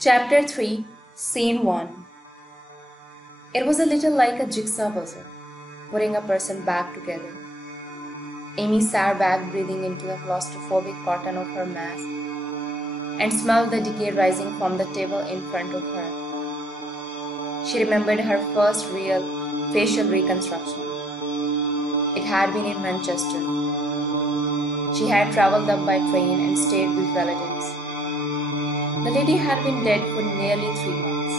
Chapter 3, Scene 1. It was a little like a jigsaw puzzle, putting a person back together. Amy sat back, breathing into the claustrophobic cotton of her mask, and smelled the decay rising from the table in front of her. She remembered her first real facial reconstruction. It had been in Manchester. She had traveled up by train and stayed with relatives. The lady had been dead for nearly 3 months.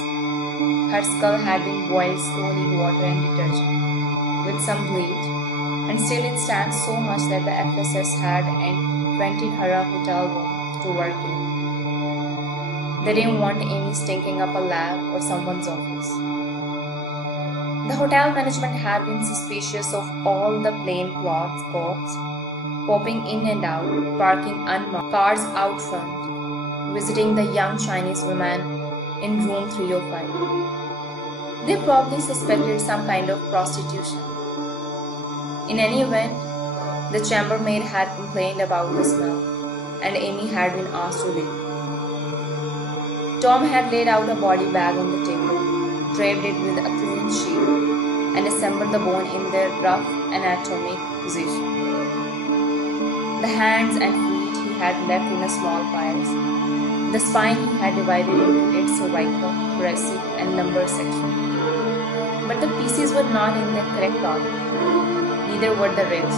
Her skull had been boiled slowly in water and detergent, with some bleach, and still it stands so much that the FSS had rented her a hotel room to work in. They didn't want Amy stinking up a lab or someone's office. The hotel management had been suspicious of all the plainclothes cops popping in and out, parking unmarked cars out front, visiting the young Chinese woman in room 305. They probably suspected some kind of prostitution. In any event, the chambermaid had complained about the smell, and Amy had been asked to leave. Tom had laid out a body bag on the table, draped it with a clean sheet, and assembled the bone in their rough anatomic position. The hands and feet he had left in a small piles. The spine he had divided into its cervical, thoracic, and lumbar section. But the pieces were not in the correct order. Neither were the ribs.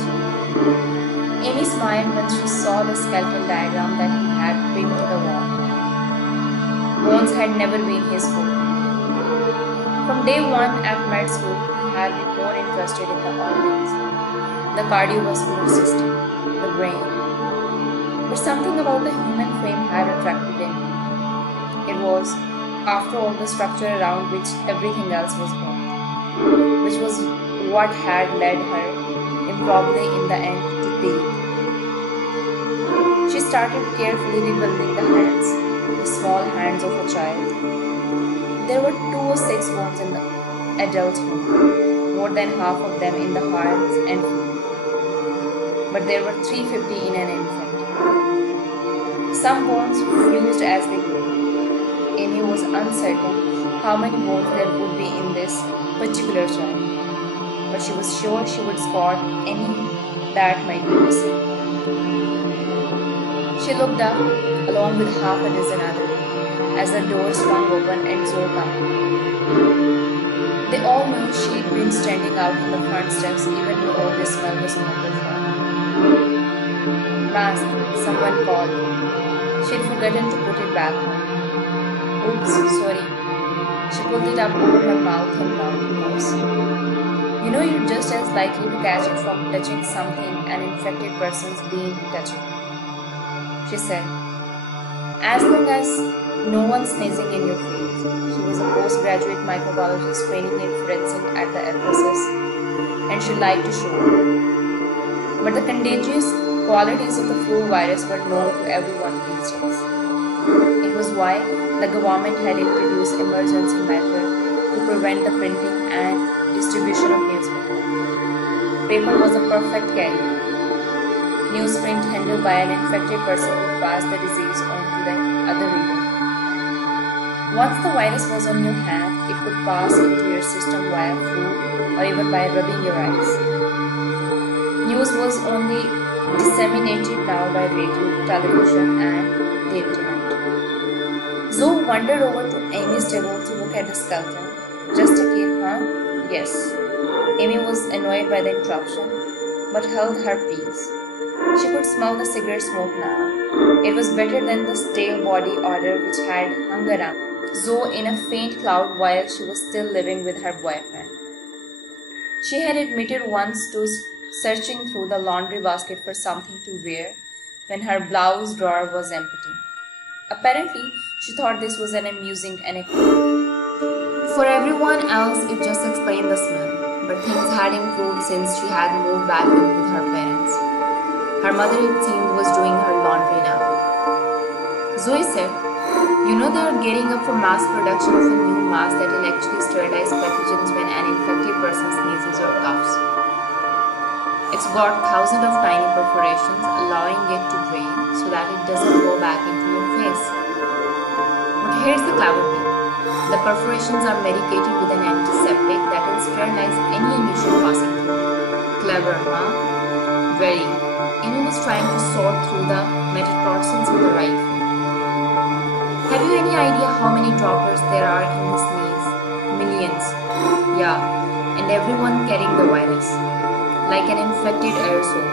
Amy smiled when she saw the skeletal diagram that he had pinned to the wall. Bones had never been his forte. From day one at med school, he had been more interested in the organs, the cardiovascular system, the brain. But something about the human frame had attracted him. It was, after all, the structure around which everything else was built, which was what had led her, improbably in the end, to teeth. She started carefully rebuilding the hands, the small hands of a child. There were 206 bones in the adult human, more than half of them in the hearts and feet. But there were 350 in an infant. Some bones fused as they grew. Amy was uncertain how many bones there would be in this particular child, but she was sure she would spot any that might be missing. She looked up, along with half a dozen others, as the door swung open and Zoe came. They all knew she'd been standing out on the front steps even before they smelled the smoke of her. Mask, someone called. She'd forgotten to put it back on. Oops, sorry. She pulled it up over her mouth and nose. You know, you're just as likely to catch it from touching something an infected person's been touching, she said. As long as no one's sneezing in your face. She was a postgraduate microbiologist training in forensic at the FSS, and she liked to show it. But the contagious qualities of the flu virus were known to everyone these days. It was why the government had introduced emergency measures to prevent the printing and distribution of newspaper. Paper was a perfect carrier. Newsprint handled by an infected person would pass the disease on to the other reader. Once the virus was on your hand, it could pass into your system via food or even by rubbing your eyes. News was only disseminated now by radio, television, and the internet. Zoe wandered over to Amy's table to look at the skeleton. Just a kid, huh? Yes. Amy was annoyed by the interruption, but held her peace. She could smell the cigarette smoke now. It was better than the stale body odor which had hung around Zoe in a faint cloud while she was still living with her boyfriend. She had admitted once to searching through the laundry basket for something to wear when her blouse drawer was empty. Apparently, she thought this was an amusing anecdote. For everyone else, it just explained the smell, but things had improved since she had moved back in with her parents. Her mother, it seemed, was doing her laundry now. Zoe said, "You know they are gearing up for mass production of a new mask that will actually sterilize pathogens when an infected person sneezes or coughs. It's got thousands of tiny perforations, allowing it to drain so that it doesn't go back into your face. But Here's the clever thing. The perforations are medicated with an antiseptic that will sterilize any emission passing through. Clever, huh? Very. Amy was trying to sort through the metatarsals with the right foot. Have you any idea how many droppers there are in this sneeze? Millions. Yeah, and everyone carrying the virus. Like an infected aerosol.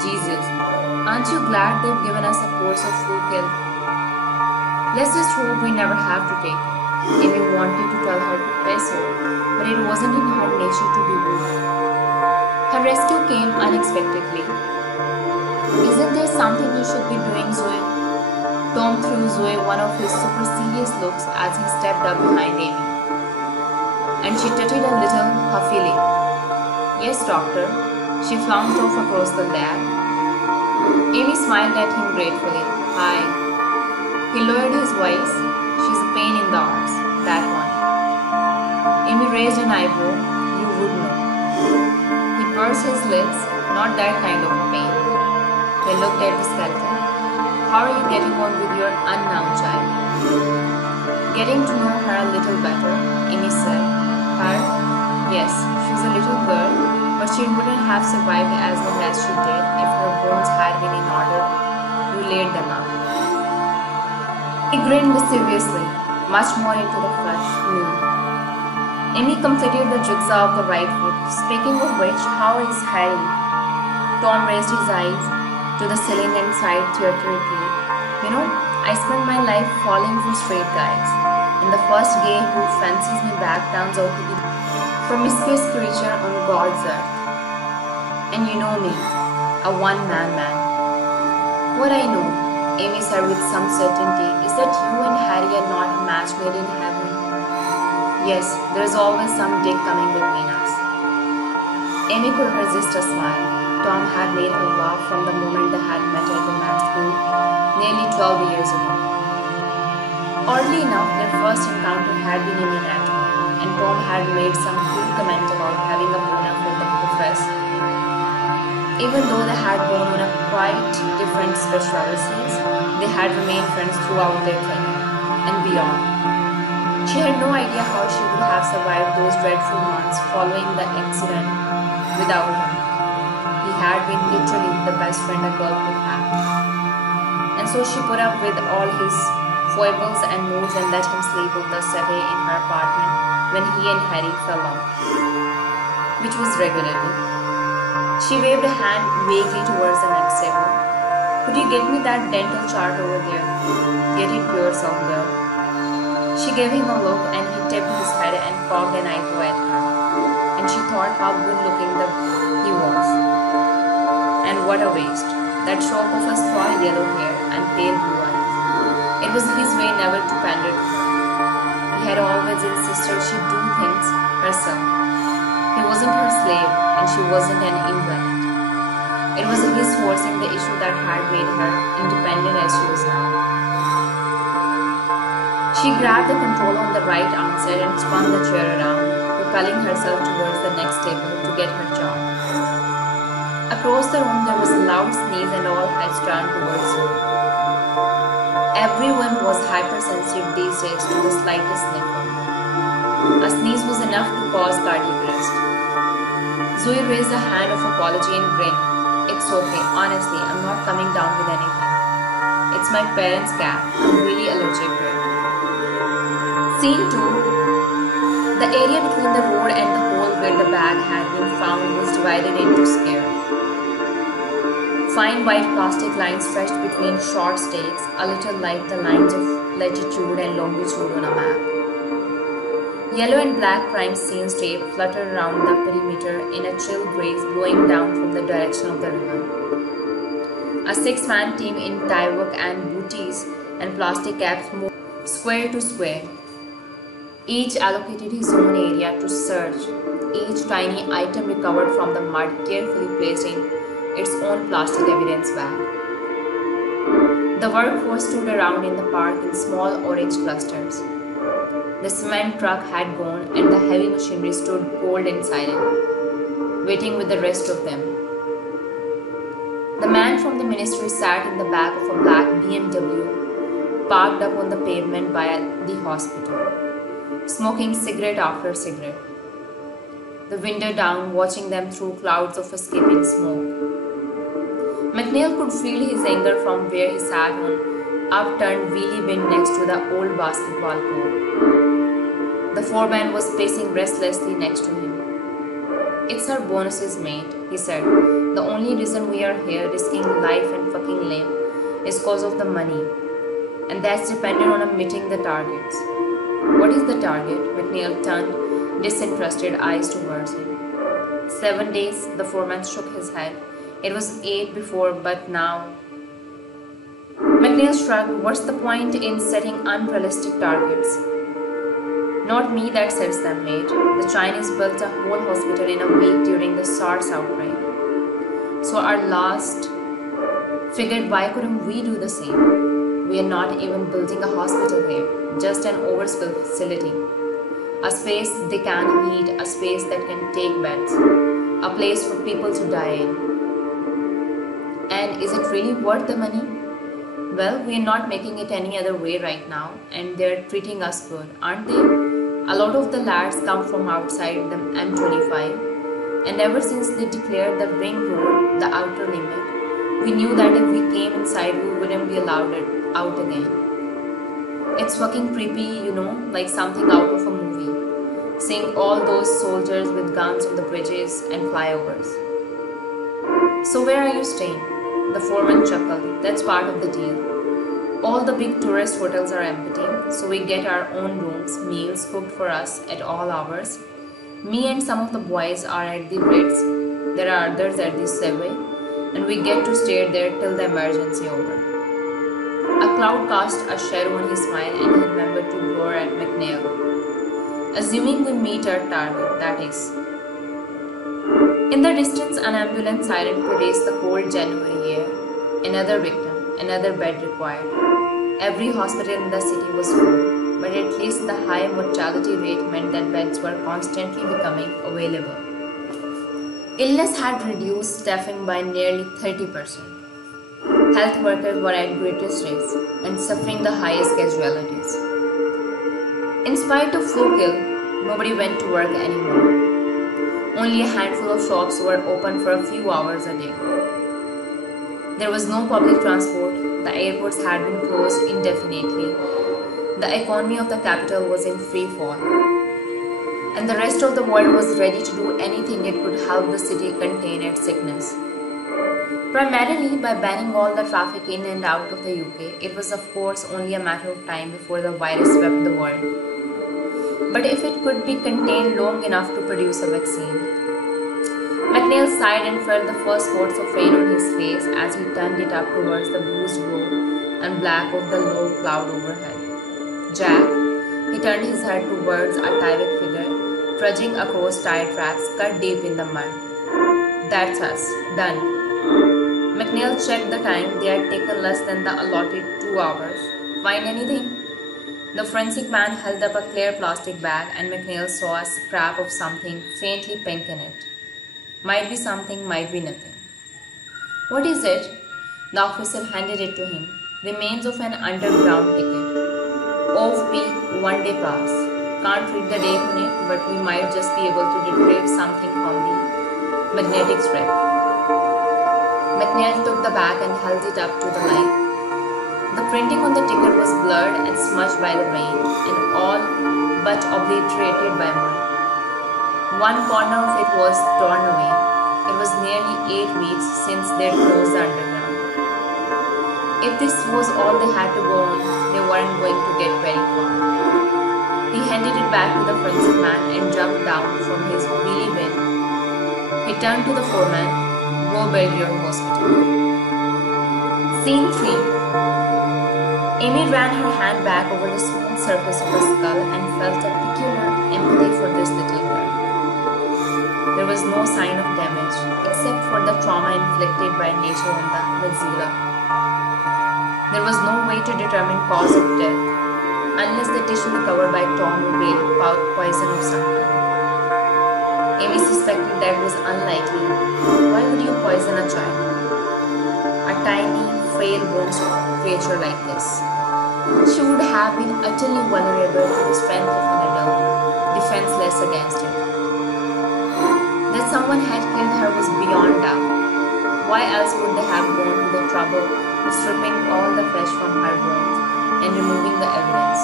Jesus, aren't you glad they've given us a course of flu kill? Let's just hope we never have to take it. Amy wanted to tell her to press her, but it wasn't in her nature to be rude. Her rescue came unexpectedly. Isn't there something you should be doing, Zoe? Tom threw Zoe one of his supercilious looks as he stepped up behind Amy. And she tutted a little huffily. Yes, doctor. She flounced off across the lab. Amy smiled at him gratefully. Hi. He lowered his voice. She's a pain in the arse, that one. Amy raised an eyebrow. You would know. He pursed his lips. Not that kind of pain. They looked at the skeleton. How are you getting on with your unknown child? Getting to know her a little better, Amy said. Her? Yes, she's a little girl, but she wouldn't have survived as long as she did if her bones had been in order. You laid them out. He grinned mischievously, much more into the flesh, me. Amy completed the jigsaw of the right foot. Speaking of which, how is Harry? Tom raised his eyes to the ceiling and sighed theatrically. You know, I spent my life falling for straight guys, and the first gay who fancies me back turns out to be the promiscuous creature on God's earth. And you know me, a one-man man. What I know, Amy said with some certainty, is that you and Harry are not a match made in heaven. Yes, there's always some dick coming between us. Amy could resist a smile. Tom had made her laugh from the moment they had met at the math school nearly 12 years ago. Oddly enough, their first encounter had been in anatomy, and Tom had made some crude comment about having a boner for the professor. Even though they had gone on a quite different specialties, they had remained friends throughout their training and beyond. She had no idea how she would have survived those dreadful months following the accident without him. He had been literally the best friend a girl could have. And so she put up with all his foibles and moods and let him sleep with the settee in her apartment when he and Harry fell out, which was regularly. She waved a hand vaguely towards the next table. Could you get me that dental chart over there? Get it yourself, girl. She gave him a look and he tipped his head and cocked an eyebrow at her. And she thought how good looking he was. And what a waste. That shock of his straw yellow hair and pale blue eyes. It was his way never to pander to her. He had always insisted she do things herself. He wasn't her slave and she wasn't an invalid. It was his forcing the issue that had made her independent as she was now. She grabbed the control on the right armset and spun the chair around, propelling herself towards the next table to get her chart. Across the room there was a loud sneeze and all heads turned towards her. Everyone was hypersensitive these days to the slightest sniffle. A sneeze was enough to cause cardiac arrest. Zoe raised a hand of apology and grinned. It's okay, honestly, I'm not coming down with anything. It's my parents' cat. I'm really allergic to it. Scene 2. The area between the road and the hole where the bag had been found was divided into squares. Fine white plastic lines stretched between short stakes, a little like the lines of latitude and longitude on a map. Yellow and black crime scene tape fluttered around the perimeter in a chill breeze blowing down from the direction of the river. A 6-man team in tie work and booties and plastic caps moved square to square. Each allocated his own area to search, each tiny item recovered from the mud carefully placed in its own plastic evidence bag. The workforce stood around in the park in small orange clusters. The cement truck had gone and the heavy machinery stood cold and silent, waiting with the rest of them. The man from the ministry sat in the back of a black BMW, parked up on the pavement by the hospital, smoking cigarette after cigarette. The window down, watching them through clouds of escaping smoke. McNeil could feel his anger from where he sat on upturned wheelie bin next to the old basketball court. The foreman was pacing restlessly next to him. "It's our bonuses, mate," he said. "The only reason we are here risking life and fucking limb is cause of the money. And that's dependent on meeting the targets." "What is the target?" McNeil turned disinterested eyes towards him. 7 days, the foreman shook his head. It was 8 before, but now. McNeil shrugged. "What's the point in setting unrealistic targets?" "Not me that sets them, mate. The Chinese built a whole hospital in a week during the SARS outbreak. So our last figured, why couldn't we do the same? We are not even building a hospital here, just an overspill facility. A space they can heat, a space that can take beds, a place for people to die in. And is it really worth the money? Well, we are not making it any other way right now, and they're treating us good, aren't they? A lot of the lads come from outside the M25, and ever since they declared the ring road the outer limit, we knew that if we came inside, we wouldn't be allowed out again. It's fucking creepy, like something out of a movie, seeing all those soldiers with guns on the bridges and flyovers." "So where are you staying?" The foreman chuckled. "That's part of the deal. All the big tourist hotels are empty, so we get our own rooms, meals cooked for us at all hours. Me and some of the boys are at the Ritz. There are others at the Savoy, and we get to stay there till the emergency over." A cloud cast a shadow on his smile, and he remembered to glare at McNeil. "Assuming we meet our target, that is." In the distance, an ambulance siren pervades the cold January air. Another victim, another bed required. Every hospital in the city was full, but at least the high mortality rate meant that beds were constantly becoming available. Illness had reduced staffing by nearly 30%. Health workers were at greatest risk and suffering the highest casualties. In spite of flu kill, nobody went to work anymore. Only a handful of shops were open for a few hours a day. There was no public transport. The airports had been closed indefinitely. The economy of the capital was in free fall. And the rest of the world was ready to do anything it could help the city contain its sickness. Primarily by banning all the traffic in and out of the UK, it was of course only a matter of time before the virus swept the world. But if it could be contained long enough to produce a vaccine. McNeil sighed and felt the first spots of rain on his face as he turned it up towards the blues glow and black of the low cloud overhead. "Jack," he turned his head towards a Tyvek figure trudging across tire tracks cut deep in the mud. "That's us. Done." McNeil checked the time. They had taken less than the allotted 2 hours. "Find anything?" The forensic man held up a clear plastic bag, and McNeil saw a scrap of something faintly pink in it. Might be something, might be nothing. "What is it?" The officer handed it to him. "Remains of an underground ticket. Off-peak, 1-day pass. Can't read the date on it, but we might just be able to retrieve something from the magnetic strip." McNeil took the bag and held it up to the light. The printing on the ticket was blurred and smudged by the rain, and all but obliterated by mud. One corner of it was torn away. It was nearly 8 weeks since they'd closed the underground. If this was all they had to go on, they weren't going to get very far. He handed it back to the forensic man and jumped down from his wheelie bin. He turned to the foreman. "Go build your hospital." Scene 3. Amy ran her hand back over the smooth surface of the skull and felt a peculiar empathy for this little girl. There was no sign of damage, except for the trauma inflicted by nature on the maxilla. There was no way to determine cause of death, unless the tissue recovered by torn or poison of some kind. Amy suspected that was unlikely. Why would you poison a child? A tiny, frail, bone creature like this. she would have been utterly vulnerable to the strength of an adult, defenseless against it. That someone had killed her was beyond doubt. Why else would they have gone to the trouble of stripping all the flesh from her bones and removing the evidence?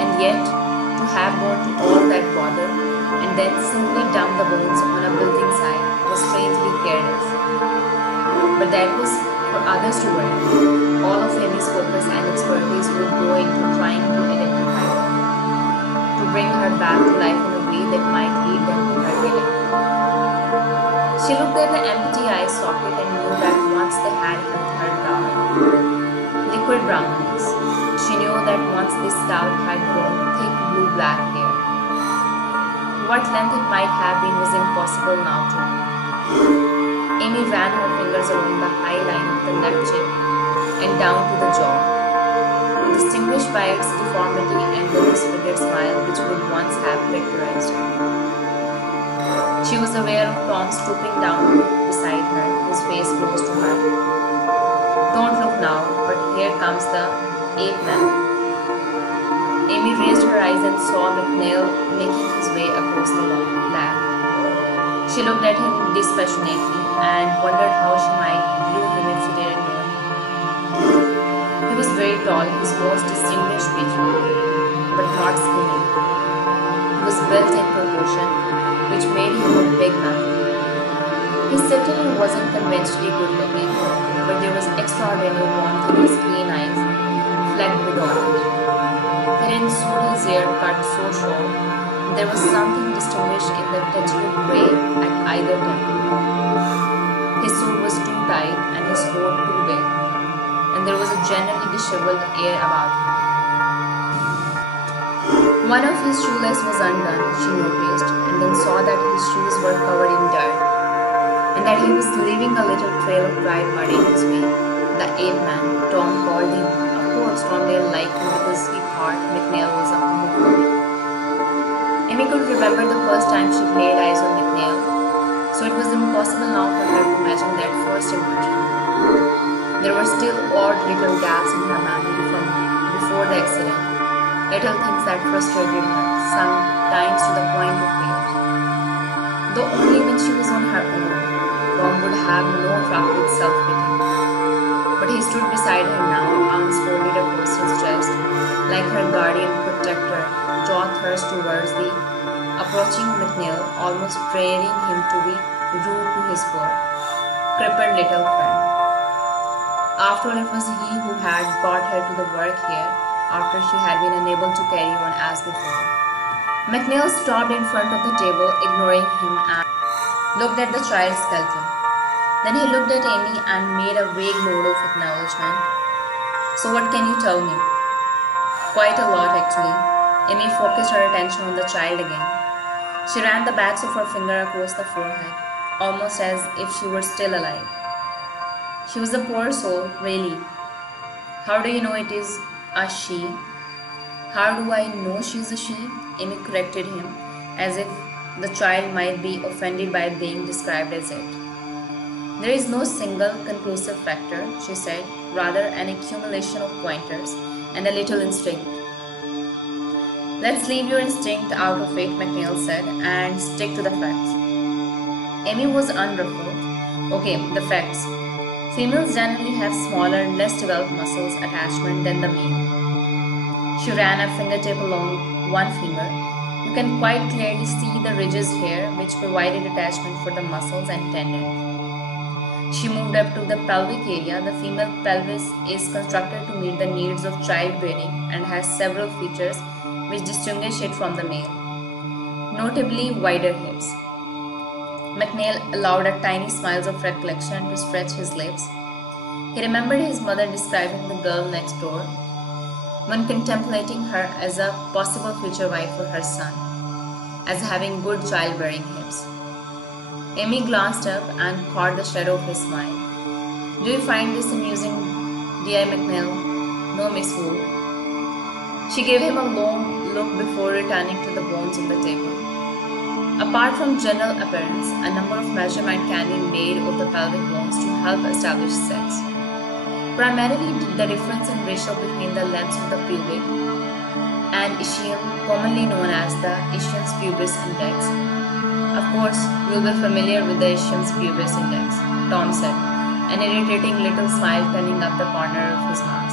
And yet, to have gone to all that bother and then simply dump the bones on a building site was strangely careless. But that was for others to worry. All of Amy's focus and expertise would go into trying to identify her, to bring her back to life in a way that might lead them to her killing. She looked at the empty eye socket and knew that once they had hit her dark, liquid brown eyes. She knew that once this scalp had grown thick blue-black hair. What length it might have been was impossible now to know. Amy ran her fingers along the high line of the left cheek and down to the jaw, distinguished by its deformity and the disfigured smile which would once have characterized her. She was aware of Tom stooping down beside her, his face close to her. Don't look now, but here comes the ape man. Amy raised her eyes and saw McNeil making his way across the lab. She looked at him dispassionately and wondered how she might view him if she didn't know him. He was very tall, his most distinguished feature, but not skinny. He was built in proportion, which made him a big man. He certainly wasn't conventionally good looking, but there was extraordinary warmth in his green eyes, flecked with orange. He didn't suit his hair cut so short. There was something distinguished in the touch of gray at either temple. His suit was too tight and his coat too big, and there was a generally disheveled air about him. One of his shoelaces was undone, she noticed, and then saw that his shoes were covered in dirt, and that he was leaving a little trail of dried mud in his way. The ape man, Tom called him, of course Tom didn't like him because he thought McNeil was a homophobe. Amy could remember the first time she laid eyes on McNeil, so it was impossible now for her to imagine that first impression. There were still odd little gaps in her memory from before the accident, little things that frustrated her, sometimes to the point of fear. Though only when she was on her own, Tom would have no trouble with self-pity. But he stood beside her now, arms folded across his chest, like her guardian protector, jaw thrust towards the approaching McNeil, almost praying him to be rude to his poor, crippled little friend. After all, it was he who had brought her to the work here after she had been unable to carry on as before. McNeil stopped in front of the table, ignoring him, and looked at the child's skeleton. Then he looked at Amy and made a vague nod of acknowledgement. So what can you tell me? Quite a lot, actually. Amy focused her attention on the child again. She ran the backs of her finger across the forehead, almost as if she were still alive. She was a poor soul, really. How do you know it is a she? How do I know she is a she? Amy corrected him, as if the child might be offended by being described as it. There is no single conclusive factor, she said, rather an accumulation of pointers and a little instinct. Let's leave your instinct out of it, McNeil said, and stick to the facts. Amy was unruffled. Okay, the facts. Females generally have smaller, less developed muscles attachment than the male. She ran a fingertip along one finger. You can quite clearly see the ridges here, which provided attachment for the muscles and tendons. She moved up to the pelvic area. The female pelvis is constructed to meet the needs of childbearing and has several features which distinguish it from the male, notably wider hips. McNeil allowed a tiny smile of recollection to stretch his lips. He remembered his mother describing the girl next door, when contemplating her as a possible future wife for her son, as having good childbearing hips. Amy glanced up and caught the shadow of his smile. Do you find this amusing, dear McNeil? No, Miss Wu. She gave him a long look before returning to the bones on the table. Apart from general appearance, a number of measurements can be made of the pelvic bones to help establish sex. Primarily, the difference in ratio between the lengths of the pubic and ischium, commonly known as the ischium's pubis index. Of course, you'll be familiar with the ischium's pubis index, Tom said, an irritating little smile turning up the corner of his mouth.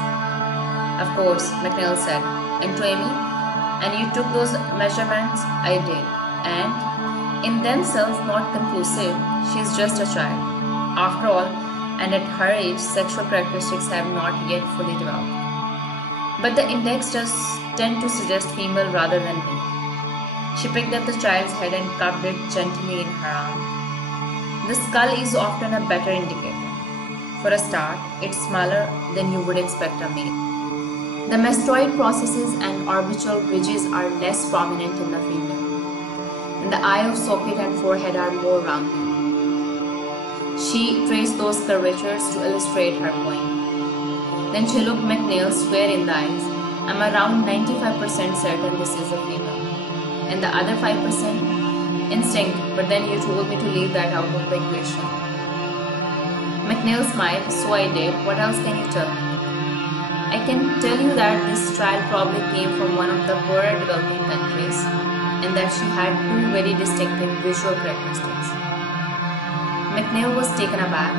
Of course, McNeil said, and to Amy, and you took those measurements? I did. And, in themselves not conclusive, she's just a child. After all, and at her age, sexual characteristics have not yet fully developed. But the index does tend to suggest female rather than male. She picked up the child's head and cupped it gently in her arm. The skull is often a better indicator. For a start, it's smaller than you would expect a male. The mastoid processes and orbital ridges are less prominent in the female, and the eye socket and forehead are more rounded. She traced those curvatures to illustrate her point. Then she looked McNeil square in the eyes. I'm around 95% certain this is a female. And the other 5% instinct, but then you told me to leave that out of the equation. McNeil smiled, so I did. What else can you tell me? I can tell you that this child probably came from one of the poorer developing countries and that she had two very distinctive visual characteristics. McNeil was taken aback.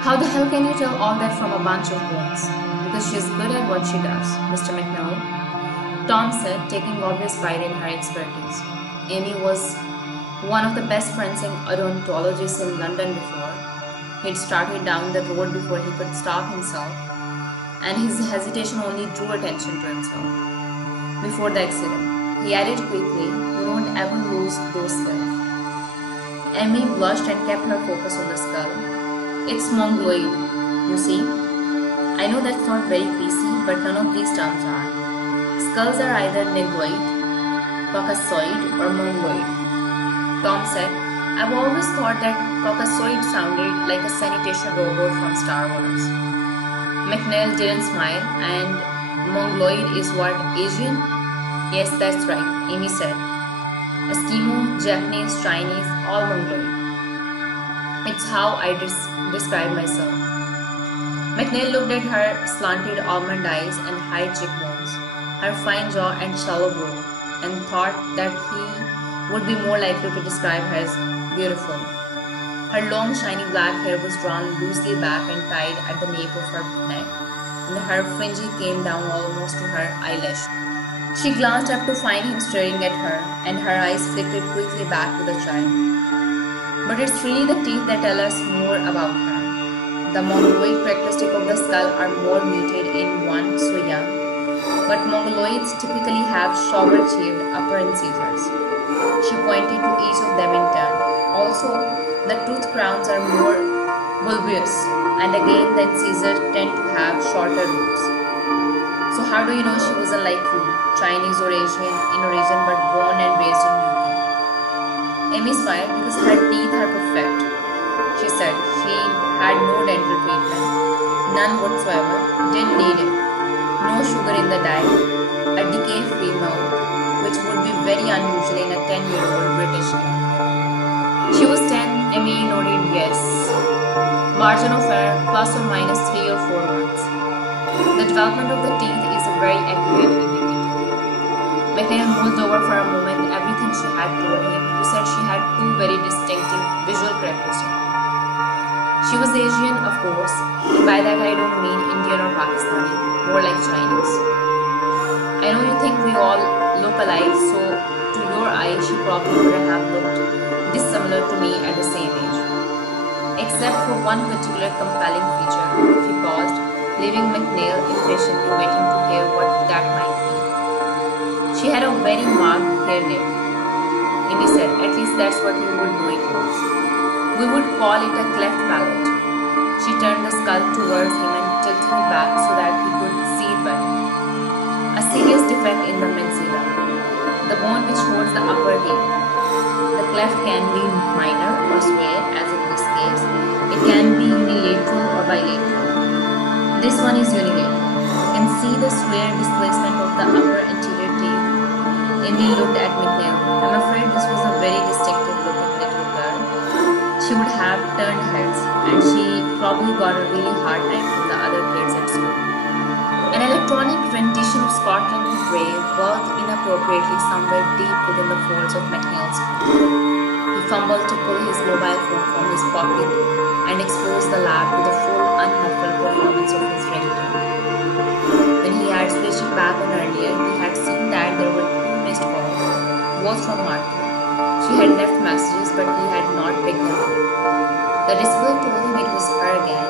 How the hell can you tell all that from a bunch of bones? Because she's good at what she does, Mr. McNeil, Tom said, taking obvious pride in her expertise. Amy was one of the best forensic odontologists in London before. He'd started down the road before he could stop himself, and his hesitation only drew attention to himself. Before the accident, he added quickly, "You don't ever lose those skills." Amy blushed and kept her focus on the skull. It's mongoloid, you see. I know that's not very PC, but none of these terms are. Skulls are either negroid, caucasoid, or mongoloid. Tom said, I've always thought that caucasoid sounded like a sanitation robot from Star Wars. McNeil didn't smile, and mongoloid is what, Asian? Yes, that's right, Amy said. Eskimo, Japanese, Chinese, all mongoloid. It's how I describe myself. McNeil looked at her slanted almond eyes and high cheekbones, her fine jaw and shallow brow, and thought that he would be more likely to describe her as beautiful. Her long shiny black hair was drawn loosely back and tied at the nape of her neck, and her fringe came down almost to her eyelash. She glanced up to find him staring at her, and her eyes flickered quickly back to the child. But it's really the teeth that tell us more about her. The mongoloid characteristics of the skull are more muted in one so young, but mongoloids typically have shovel-shaped upper incisors. She pointed to each of them in turn. Also, the tooth crowns are more bulbous, and again the incisors tend to have shorter roots. So how do you know she wasn't like you, Chinese or Asian in origin but born and raised in UK? Amy smiled because her teeth are perfect. She said she had no dental treatment, none whatsoever, didn't need it, no sugar in the diet, a decay-free mouth, which would be very unusual in a 10-year-old British kid. She was 10, Amy nodded yes. Margin of error plus or minus 3 or 4 months. The development of the teeth is a very accurate indicator. McNeil mulled over for a moment everything she had told him. He said she had two very distinctive visual characteristics. She was Asian, of course, and by that I don't mean Indian or Pakistani, more like Chinese. I know you think we all look alike, so to your eye she probably wouldn't have looked dissimilar to me at the same age. Except for one particular compelling feature. She paused, leaving McNeil impatiently waiting to hear what that might be. She had a very marked hair dip. Amy said, at least that's what you would know it was. We would call it a cleft palate. She turned the skull towards him and tilted it back so that he could see it better. A serious defect in the maxilla, the bone which holds the upper teeth. The cleft can be minor or square, as in this case. It can be unilateral or bilateral. This one is unilateral. You can see the square displacement of the upper anterior teeth. Amy looked at McNeil. I'm afraid this was a very distinctive looking little girl. She would have turned heads, and she probably got a really hard time from the other kids at school. An electronic rendition of Scotland Grey worked inappropriately somewhere deep within the folds of McNeil's coat. He fumbled to pull his mobile phone from his pocket and exposed the lab to the full, unmuffled performance of his ringtone. When he had switched it back on earlier, he had seen that there were 2 missed calls, both from Martha. She had left messages, but he had not picked them up. The display told him it was her again.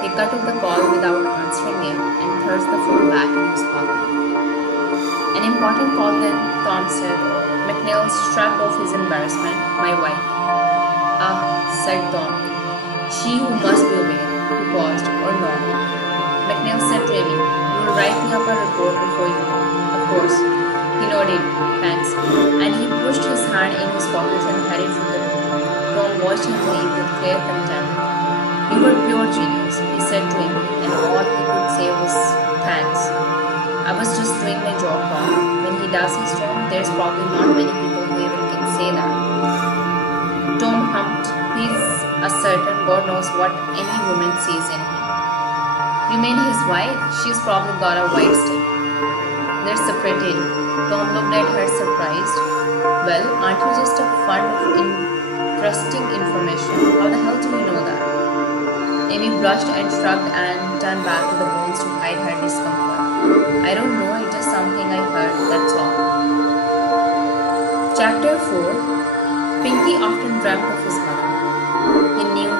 He cut off the call without answering it and thrust the phone back in his pocket. An important call then, Tom said. McNeil shrugged off his embarrassment. My wife. Ah, said Tom. She who must be obeyed. He paused, or no. McNeil said to Amy, you will write me up a report before you go. Of course. He nodded, thanks, and he pushed his hand in his pocket and hurried from the room. Tom watched him leave with clear contempt. You were pure genius, he said to Amy, and all he could say was, thanks. I was just doing my job, Tom. When he does his job, there's probably not many people who even can say that. Tom humped. He's a certain God knows what any woman sees in him. You mean his wife? She's probably got a white stick. There's a pretty. Tom looked at her surprised. Well, aren't you just a fund of interesting information? How the hell do you know that? Amy blushed and shrugged and turned back to the bones to hide her discomfort. I don't know, it's just something I heard, that's all. Chapter 4. Pinky often dreamt of his mother. He knew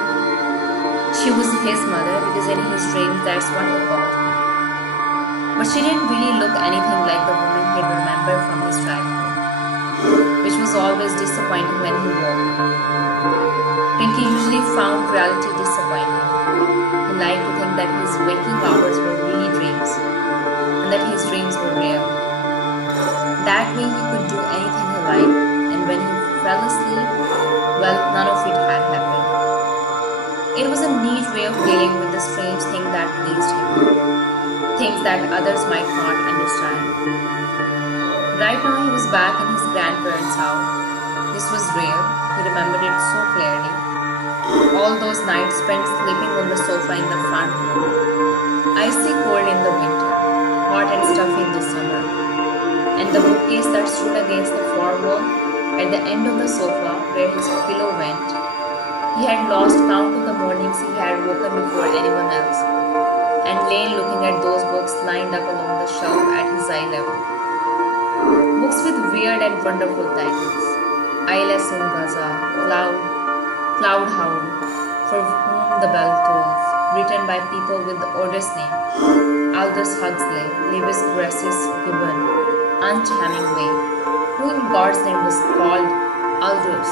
she was his mother because in his dreams that's what he called her. But she didn't really look anything like the woman he remembered from his childhood, which was always disappointing when he woke up. Pinky usually found reality disappointing. He liked to think that his waking hours were really dreams, and that his dreams were real. That way he could do anything he liked, and when he fell asleep, well, none of it had happened. It was a neat way of dealing with the strange thing that pleased him. Things that others might not understand. Right now he was back in his grandparents' house. This was real. He remembered it so clearly. All those nights spent sleeping on the sofa in the front room. Icy cold in the winter, hot and stuffy in the summer. And the bookcase that stood against the far wall at the end of the sofa where his pillow went. He had lost count of the mornings he had woken before anyone else, and lay looking at those books lined up along the shelf at his eye level. Books with weird and wonderful titles. Eyeless in Gaza, Cloud Howl, For Whom the Bell Tolls, written by people with the oddest name. Aldous Huxley, Lewis Gracis Gibbon, Aunt Hemingway, who in God's name was called Aldous.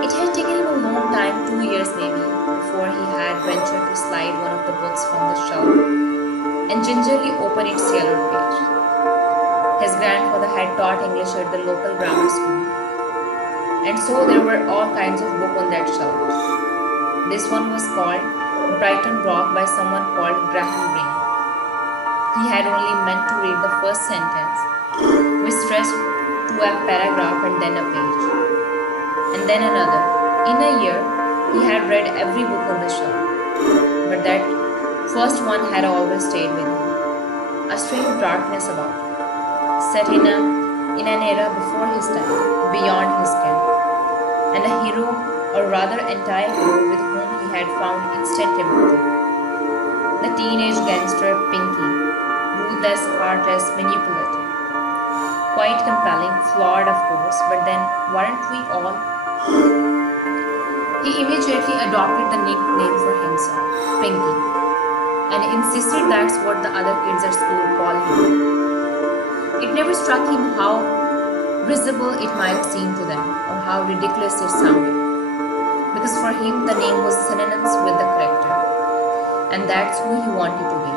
It had taken him a long time, 2 years maybe, before he had ventured to slide one of the books from the shelf and gingerly open its yellowed page. His grandfather had taught English at the local grammar school, and so there were all kinds of books on that shelf. This one was called Brighton Rock by someone called Graham Greene. He had only meant to read the first sentence, which stretched to a paragraph and then a page, and then another. In a year, he had read every book on the shelf, but that first one had always stayed with him. A strange darkness about it, set in an era before his time, beyond his ken, and a hero, or rather entire hero, with whom he had found instant empathy. The teenage gangster Pinky, ruthless, heartless, manipulative, quite compelling, flawed of course, but then weren't we all? He immediately adopted the nickname for himself, Pinky, and insisted that's what the other kids at school called him. It never struck him how risible it might seem to them, or how ridiculous it sounded, because for him the name was synonymous with the character, and that's who he wanted to be.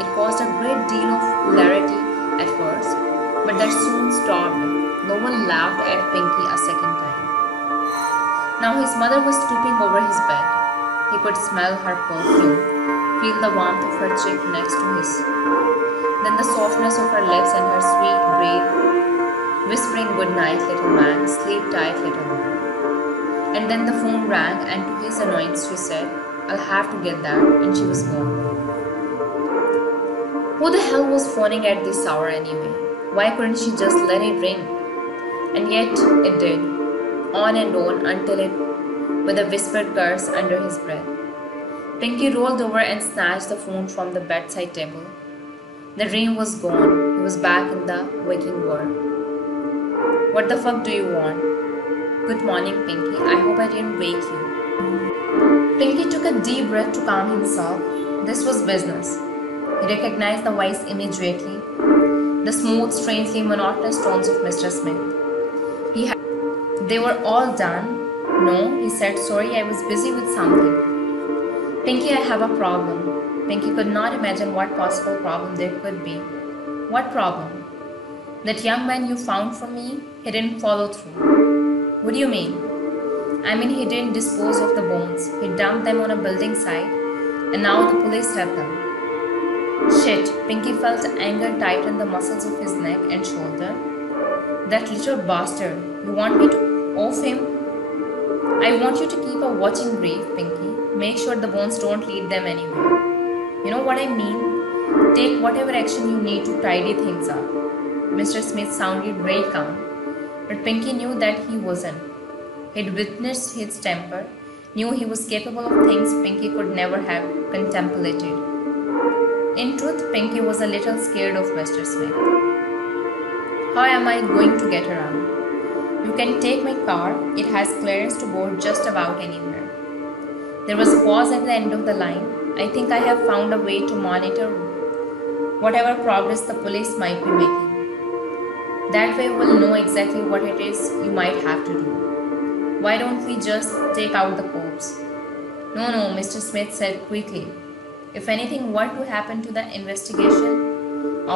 It caused a great deal of hilarity at first, but that soon stopped. No one laughed at Pinky a second time. Now his mother was stooping over his bed. He could smell her perfume, feel the warmth of her cheek next to his, then the softness of her lips and her sweet breath, whispering good night, little man, sleep tight, little man. And then the phone rang, and to his annoyance, she said, "I'll have to get that," and she was gone. Who the hell was phoning at this hour anyway? Why couldn't she just let it ring? And yet it did, on and on until it, with a whispered curse under his breath. Pinky rolled over and snatched the phone from the bedside table. The ring was gone. He was back in the waking world. "What the fuck do you want?" "Good morning, Pinky. I hope I didn't wake you." Pinky took a deep breath to calm himself. This was business. He recognized the voice immediately, the smooth, strangely monotonous tones of Mr. Smith. They were all done. "No," he said. "Sorry, I was busy with something." "Pinky, I have a problem." Pinky could not imagine what possible problem there could be. "What problem?" "That young man you found for me, he didn't follow through." "What do you mean?" "I mean, he didn't dispose of the bones. He dumped them on a building site, and now the police have them." Shit! Pinky felt anger tighten the muscles of his neck and shoulder. "That little bastard! You want me to off him?" "I want you to keep a watching brief, Pinky. Make sure the bones don't lead them anywhere. You know what I mean? Take whatever action you need to tidy things up." Mr. Smith sounded very calm, but Pinky knew that he wasn't. He'd witnessed his temper, knew he was capable of things Pinky could never have contemplated. In truth, Pinky was a little scared of Mr. Smith. "How am I going to get around?" "You can take my car. It has clearance to board just about anywhere." There was a pause at the end of the line. "I think I have found a way to monitor whatever progress the police might be making. That way we'll know exactly what it is you might have to do. Why don't we just take out the corpse?" No, Mr. Smith said quickly. "If anything were to happen to the investigation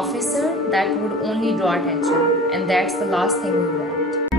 officer, that would only draw attention, and that's the last thing we want."